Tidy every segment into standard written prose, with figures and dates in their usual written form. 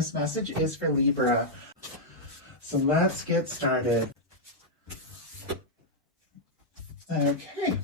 this message is for Libra. So let's get started. Okay.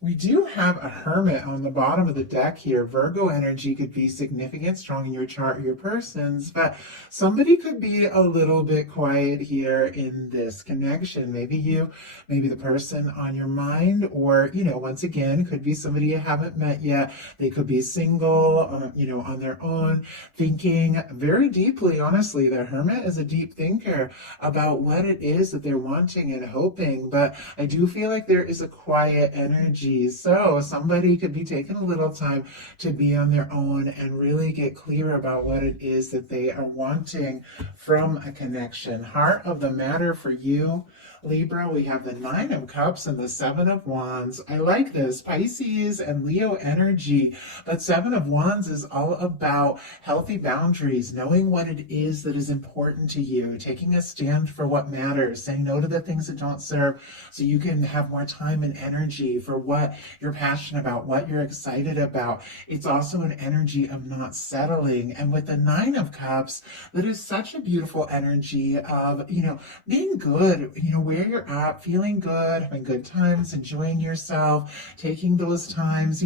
We do have a Hermit on the bottom of the deck here. Virgo energy could be significant, strong in your chart, your persons, but somebody could be a little bit quiet here in this connection. Maybe you, maybe the person on your mind, or, once again, could be somebody you haven't met yet. They could be single, on their own, thinking very deeply, honestly. The Hermit is a deep thinker about what it is that they're wanting and hoping, but I do feel like there is a quiet energy. So somebody could be taking a little time to be on their own and really get clear about what it is that they are wanting from a connection. Heart of the matter for you, Libra, we have the 9 of Cups and the 7 of Wands. I like this, Pisces and Leo energy, but 7 of Wands is all about healthy boundaries, knowing what it is that is important to you, taking a stand for what matters, saying no to the things that don't serve so you can have more time and energy for what you're passionate about, what you're excited about. It's also an energy of not settling. And with the 9 of Cups, that is such a beautiful energy of, being good, where you're at, feeling good, having good times, enjoying yourself, taking those times,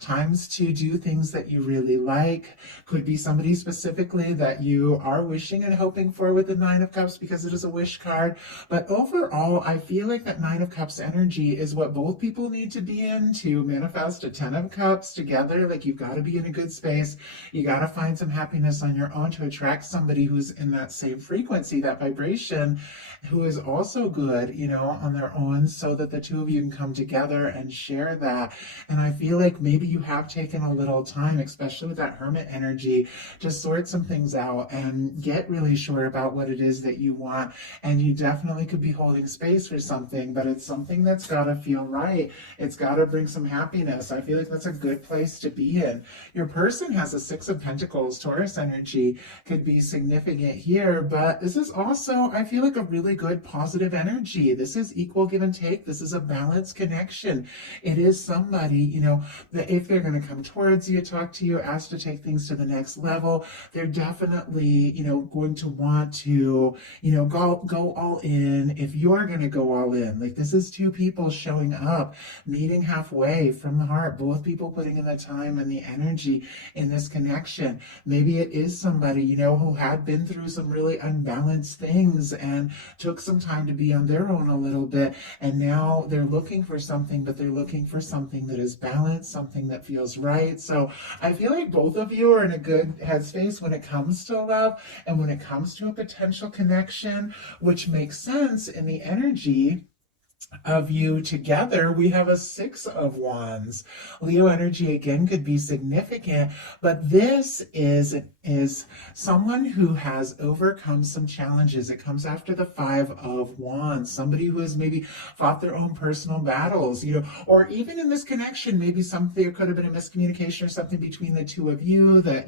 times to do things that you really like. Could be somebody specifically that you are wishing and hoping for with the 9 of Cups because it is a wish card. But overall, I feel like that 9 of Cups energy is what both people need to be in to manifest a 10 of Cups together. Like, you've got to be in a good space. You got to find some happiness on your own to attract somebody who's in that same frequency, that vibration, who is also good, on their own, so that the two of you can come together and share that. And I feel like maybe you have taken a little time, especially with that Hermit energy, to sort some things out and get really sure about what it is that you want. And you definitely could be holding space for something, but it's something that's got to feel right. It's got to bring some happiness. I feel like that's a good place to be in. Your person has a 6 of Pentacles. Taurus energy could be significant here, but this is also, I feel like, a really good positive energy. This is equal give and take. This is a balanced connection. It is somebody, that if they're going to come towards you, talk to you, ask to take things to the next level, they're definitely, going to want to, go all in. If you're going to go all in, like, this is two people showing up, meeting halfway from the heart, both people putting in the time and the energy in this connection. Maybe it is somebody, who had been through some really unbalanced things and took some time to be on their own a little bit, and now they're looking for something, but they're looking for something that is balanced, something that feels right. So I feel like both of you are in a good headspace when it comes to love and when it comes to a potential connection, which makes sense in the energy of you together. We have a 6 of Wands. Leo energy again could be significant, but this is someone who has overcome some challenges. It comes after the 5 of Wands. Somebody who has maybe fought their own personal battles, or even in this connection, maybe there could have been a miscommunication or something between the two of you that,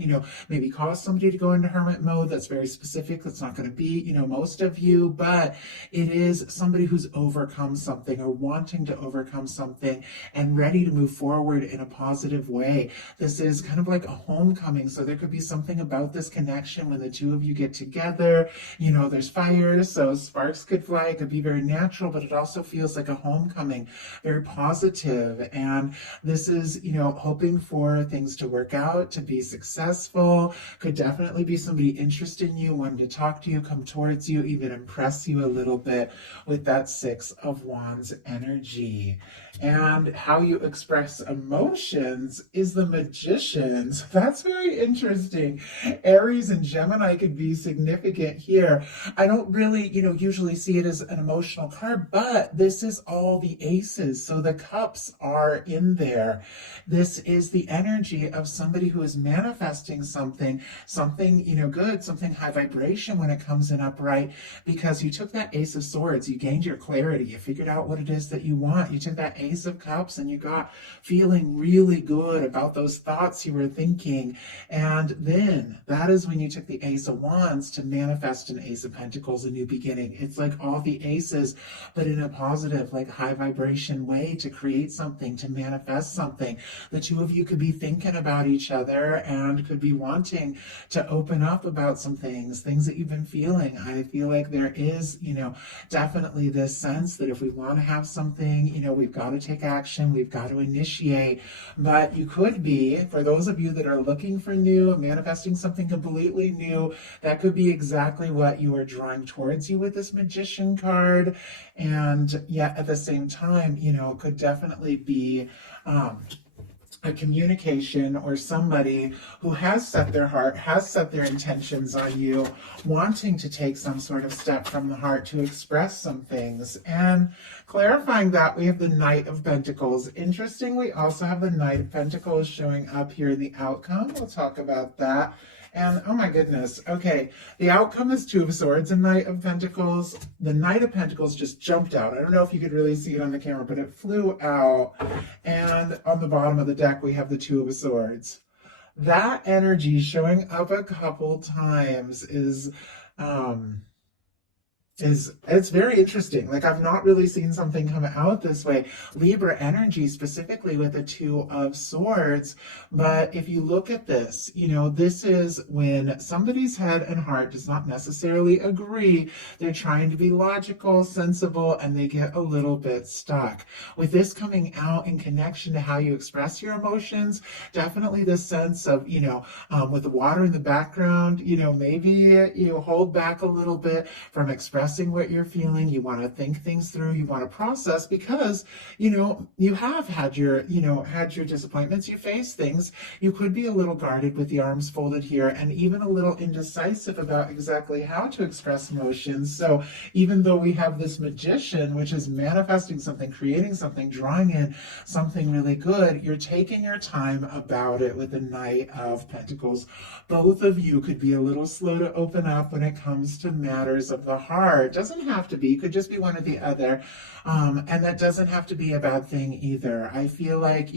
maybe caused somebody to go into hermit mode. That's very specific. That's not going to be, most of you, but it is somebody who's overcome something or wanting to overcome something and ready to move forward in a positive way. This is kind of like a homecoming. So there could be something about this connection when the two of you get together, there's fire, so sparks could fly. It could be very natural, but it also feels like a homecoming, very positive. And this is, hoping for things to work out, to be successful. Could definitely be somebody interested in you, wanting to talk to you, come towards you, even impress you a little bit with that 6 of Wands energy. And how you express emotions is the Magicians. That's very interesting. Aries and Gemini could be significant here. I don't really, usually see it as an emotional card, but this is all the aces. So the cups are in there. This is the energy of somebody who is manifesting something, good, something high vibration when it comes in upright, because you took that Ace of Swords, you gained your clarity, you figured figured out what it is that you want. You took that Ace of Cups and you got feeling really good about those thoughts you were thinking. And then that is when you took the Ace of Wands to manifest an Ace of Pentacles, a new beginning. It's like all the aces, but in a positive, like high vibration way to create something, to manifest something. The two of you could be thinking about each other and could be wanting to open up about some things that you've been feeling. I feel like there is, definitely this sense that if we want to have something, we've got to take action, we've got to initiate. But you could be, for those of you that are looking for new, manifesting something completely new, that could be exactly what you are drawing towards you with this Magician card. And yet at the same time, it could definitely be a communication or somebody who has set their heart, has set their intentions on you, wanting to take some sort of step from the heart to express some things. And clarifying that, we have the Knight of Pentacles. Interesting, we also have the Knight of Pentacles showing up here in the outcome. We'll talk about that. And oh my goodness, okay, the outcome is Two of Swords and Knight of Pentacles. The Knight of Pentacles just jumped out. I don't know if you could really see it on the camera, but it flew out. And on the bottom of the deck, we have the Two of Swords. That energy showing up a couple times is it's very interesting. Like, I've not really seen something come out this way. Libra energy, specifically with the Two of Swords. But if you look at this, this is when somebody's head and heart does not necessarily agree. They're trying to be logical, sensible, and they get a little bit stuck. With this coming out in connection to how you express your emotions, definitely the sense of, with the water in the background, maybe you hold back a little bit from expressing what you're feeling. You want to think things through, you want to process, because you have had your disappointments, you face things. You could be a little guarded with the arms folded here, and even a little indecisive about exactly how to express emotions. So even though we have this Magician, which is manifesting something, creating something, drawing in something really good, you're taking your time about it with the Knight of Pentacles. Both of you could be a little slow to open up when it comes to matters of the heart. It doesn't have to be, it could just be one or the other. And that doesn't have to be a bad thing either. I feel like,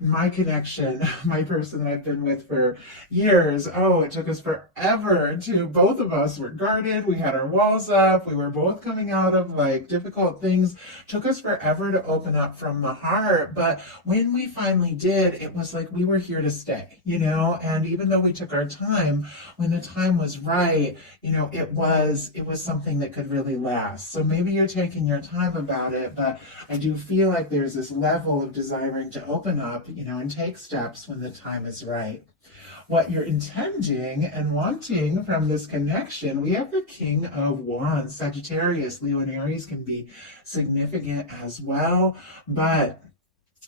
my connection, my person that I've been with for years, it took us forever to, both of us were guarded, we had our walls up, we were both coming out of difficult things, took us forever to open up from the heart. But when we finally did, it was like we were here to stay, and even though we took our time, when the time was right, it was something that could really last. So maybe you're taking your time about it, but I do feel like there's this level of desiring to open up, and take steps when the time is right. What you're intending and wanting from this connection, we have the King of Wands. Sagittarius, Leo, and Aries can be significant as well, but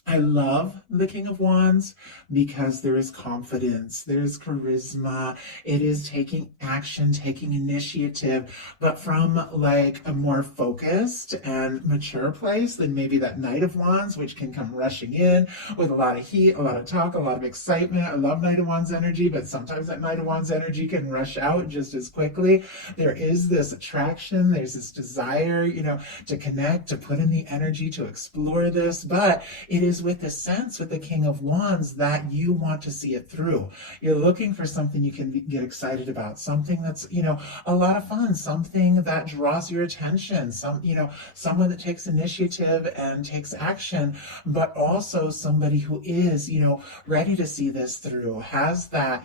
I love the King of Wands because there is confidence, there's charisma, it is taking action, taking initiative, but from a more focused and mature place than maybe that Knight of Wands, which can come rushing in with a lot of heat, a lot of talk, a lot of excitement. I love Knight of Wands energy, but sometimes that Knight of Wands energy can rush out just as quickly. There is this attraction, there's this desire, to connect, to put in the energy, to explore this, but it is with the sense with the King of Wands that you want to see it through. You're looking for something you can get excited about, something that's, a lot of fun, something that draws your attention, someone that takes initiative and takes action, but also somebody who is, ready to see this through, has that,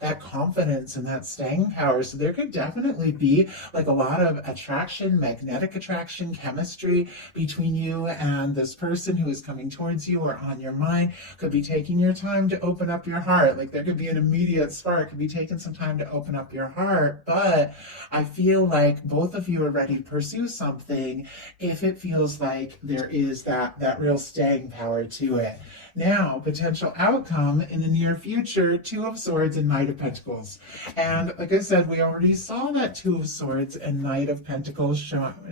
that confidence and that staying power. So there could definitely be a lot of attraction, magnetic attraction, chemistry between you and this person who is coming towards you or on your mind. Could be taking your time to open up your heart. There could be an immediate spark. Could be taking some time to open up your heart. But I feel like both of you are ready to pursue something if it feels like there is that real staying power to it. Now, potential outcome in the near future, Two of Swords and Knight of Pentacles. And like I said, we already saw that Two of Swords and Knight of Pentacles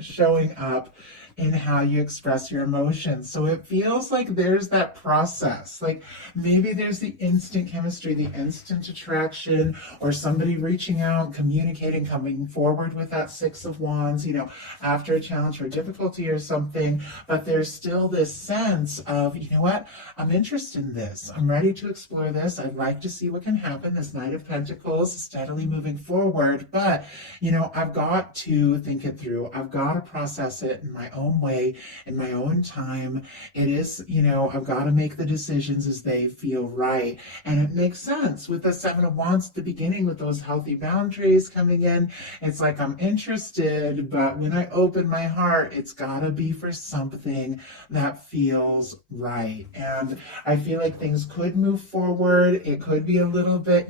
showing up in how you express your emotions. So it feels like there's that process. Like maybe there's the instant chemistry, the instant attraction, or somebody reaching out, communicating, coming forward with that Six of Wands, after a challenge or difficulty or something. But there's still this sense of, you know what, I'm interested in this. I'm ready to explore this. I'd like to see what can happen. This Knight of Pentacles is steadily moving forward, but I've got to think it through. I've got to process it in my own way, in my own time. It is, I've got to make the decisions as they feel right. And it makes sense with the Seven of Wands at the beginning, with those healthy boundaries coming in. It's like I'm interested, but when I open my heart, it's got to be for something that feels right. And I feel like things could move forward. It could be a little bit,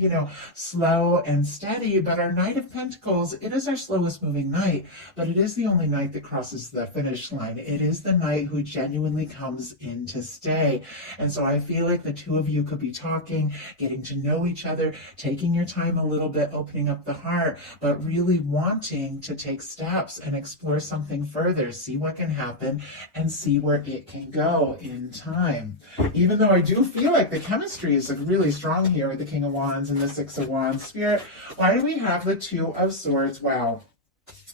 slow and steady, but our Knight of Pentacles, it is our slowest moving knight, but it is the only knight that crosses the finish line. It is the knight who genuinely comes in to stay. And so I feel like the two of you could be talking, getting to know each other, taking your time a little bit, opening up the heart, but really wanting to take steps and explore something further, see what can happen and see where it can go in time. Even though I do feel like the chemistry is really strong here with the King of Wands and the Six of Wands. Spirit, why do we have the Two of Swords? Wow.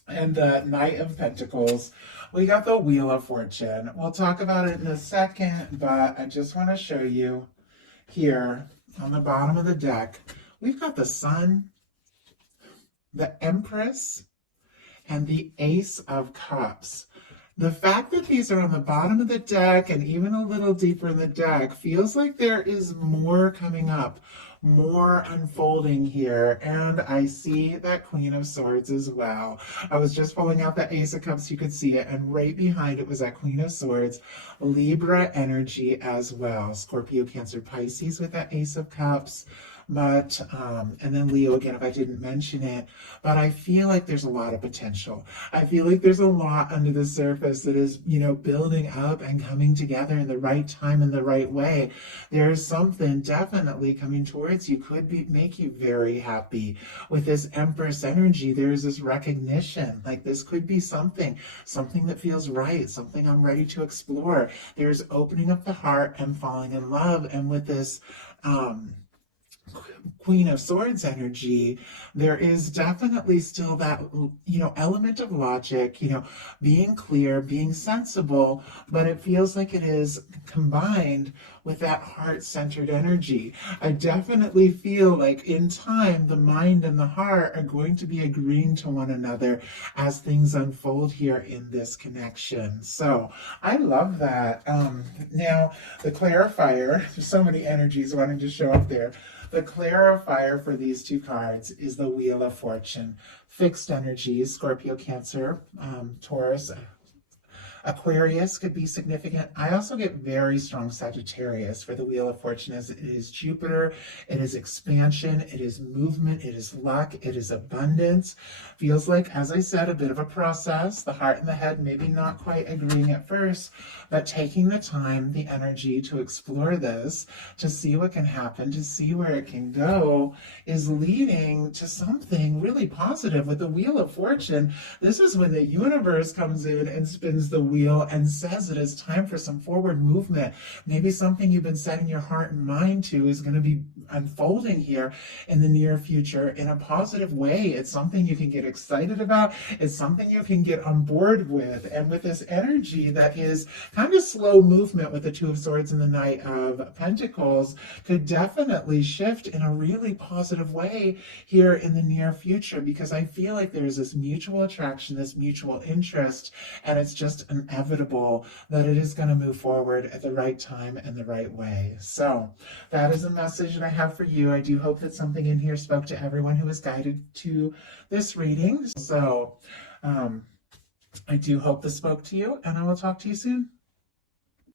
And the Knight of Pentacles. We got the Wheel of Fortune. We'll talk about it in a second, but I just want to show you here on the bottom of the deck, we've got the Sun, the Empress, and the Ace of Cups. The fact that these are on the bottom of the deck and even a little deeper in the deck feels like there is more coming up, more unfolding here. And I see that Queen of Swords as well. I was just pulling out the Ace of Cups, you could see it, and right behind it was that Queen of Swords, Libra energy as well. Scorpio, Cancer, Pisces with that Ace of Cups. But, and then Leo again, if I didn't mention it, but I feel like there's a lot of potential. I feel like there's a lot under the surface that is, building up and coming together in the right time, in the right way. There's something definitely coming towards you, make you very happy. With this Empress energy, there's this recognition, like this could be something that feels right, something I'm ready to explore. There's opening up the heart and falling in love. And with this, Queen of Swords energy, there is definitely still that, element of logic, being clear, being sensible, but it feels like it is combined with that heart-centered energy. I definitely feel like in time, the mind and the heart are going to be agreeing to one another as things unfold here in this connection. So I love that. Now, the clarifier, there's so many energies wanting to show up there. The clarifier for these two cards is the Wheel of Fortune. Fixed energies, Scorpio, Cancer, Taurus, Aquarius could be significant. I also get very strong Sagittarius for the Wheel of Fortune, as it is Jupiter, it is expansion, it is movement, it is luck, it is abundance. Feels like, as I said, a bit of a process. The heart and the head maybe not quite agreeing at first, but taking the time, the energy to explore this, to see what can happen, to see where it can go, is leading to something really positive. With the Wheel of Fortune, this is when the universe comes in and spins the wheel and says it is time for some forward movement. Maybe something you've been setting your heart and mind to is going to be unfolding here in the near future in a positive way. It's something you can get excited about. It's something you can get on board with. And with this energy that is kind of slow movement with the Two of Swords and the Knight of Pentacles, could definitely shift in a really positive way here in the near future, because I feel like there's this mutual attraction, this mutual interest, and it's just inevitable that it is going to move forward at the right time and the right way. So that is a message that I have for you. I do hope that something in here spoke to everyone who was guided to this reading. So I do hope this spoke to you, and I will talk to you soon.